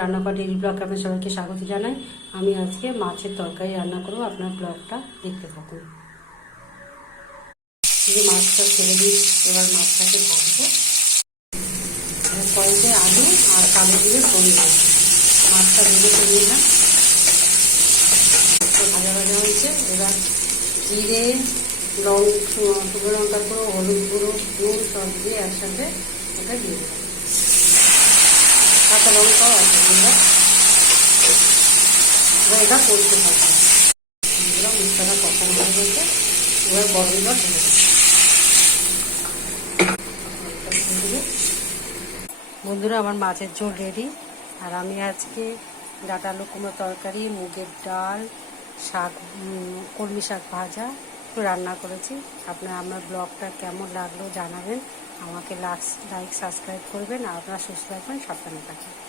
রান্নাঘর daily blog আপনার সবাইকে স্বাগত জানাই। আমি আজকে মাছের তরকারি রান্না করবো, আপনার ব্লগটা দেখতে থাকুন। এই মাছটা ছেড়ে দিই, এবার মাছটাকে ভাজবো। কড়াইতে আলু আর কালো জিরে ফোড়ন দিয়েছি, মাছটা ভেজে করে নিলাম। ভাজা ভাজা হয়েছে, এবার জিরে শুকনো লঙ্কার গুঁড়ো, হলুদ গুঁড়ো, নুন সব দিয়ে একসাথে ওটা দিয়ে দেবো। কাঁচা লঙ্কাও আছে, এবার এটা করতে থাকবে। এবার মশলাটা কষানো হয়ে গেছে, এবার গরম জল ঢেলে দেবো। বন্ধুরা, আমার মাছের ঝোল রেডি। আর আমি আজকে ডাঁটা আলু কুমড়ো তরকারি, মুগের ডাল, শাক, কলমি শাক ভাজা একটু রান্না করেছি। আমার ব্লগটা কেমন লাগলো জানাবেন, আমাকে লাইক সাবস্ক্রাইব করবেন। আর আপনারা সুস্থ থাকবেন, সাবধানে থাকবেন।